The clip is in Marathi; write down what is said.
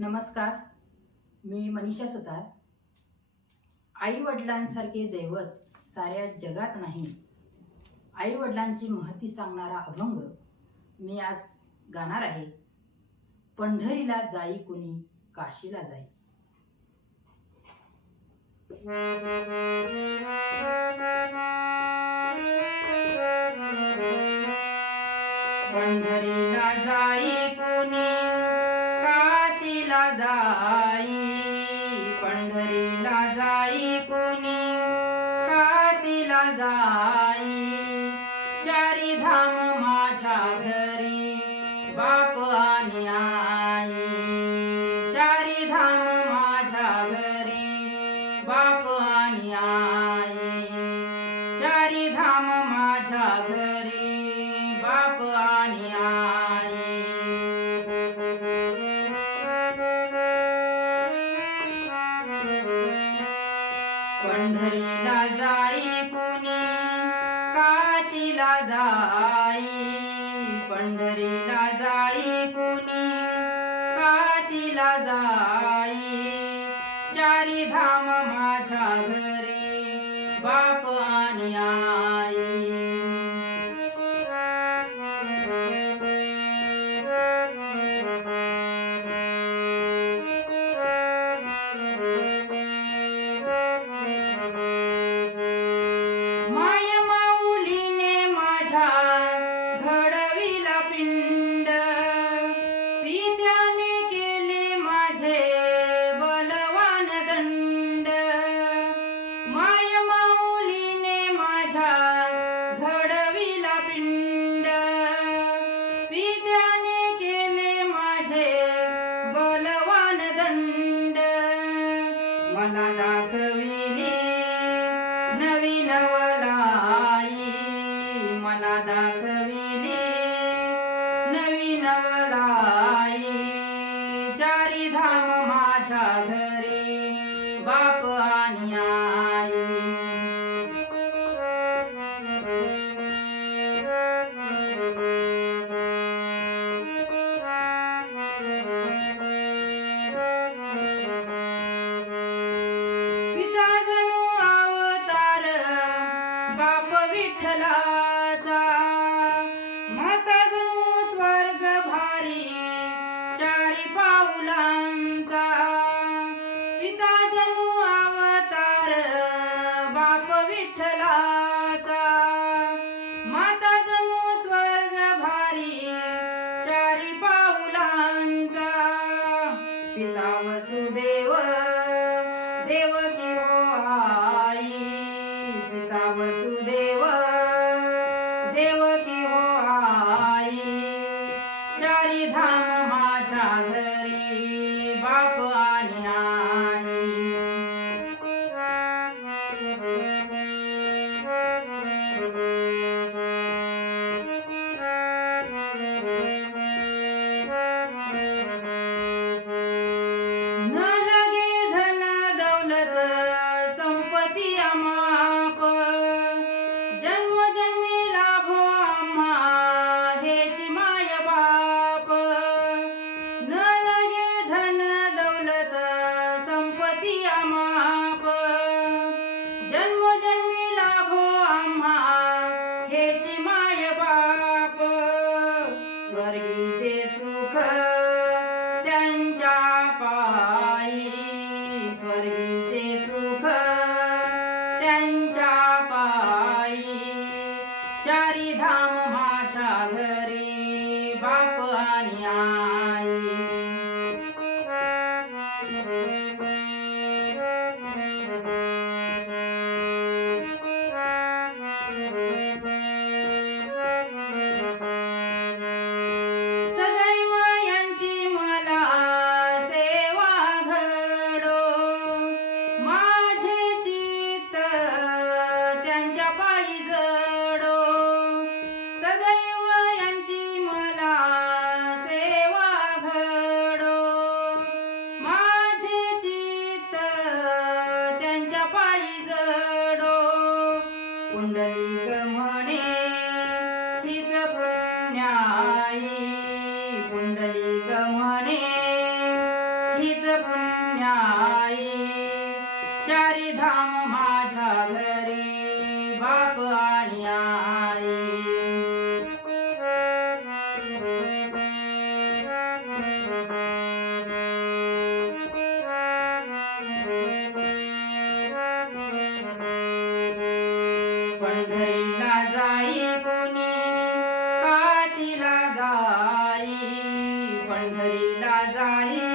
नमस्कार. मी मनीषा सुतार. आई वडिलांसारखे दैवत साऱ्या जगात नाही. आई वडिलांची महती सांगणारा अभंग मी आज गाणार आहे. पंढरीला जाई कुणी काशीला जाई. पंढरीला जाई चारी धाम माझ्या घरी बाप आणि मला दाखविली नवीन वलाई मला दाखविली नवीन वलाई चारी धाम माझ्या बाप विठ्ठलाचा. माता जणू स्वर्ग भारी चारी पाऊलांचा पिता जणू अवतार बाप विठ्ठलाचा. माता जणू स्वर्ग भारी चारी पाऊलांचा पिता वसुदेव आई चारी धाम माझ्या घरी. পাই पुंडलिक म्हणे हीच पुण्याई. पुंडलिक म्हणे हीच पुण्याई. चारी धाम माझ्या घरी बाप पंढरीला जाई.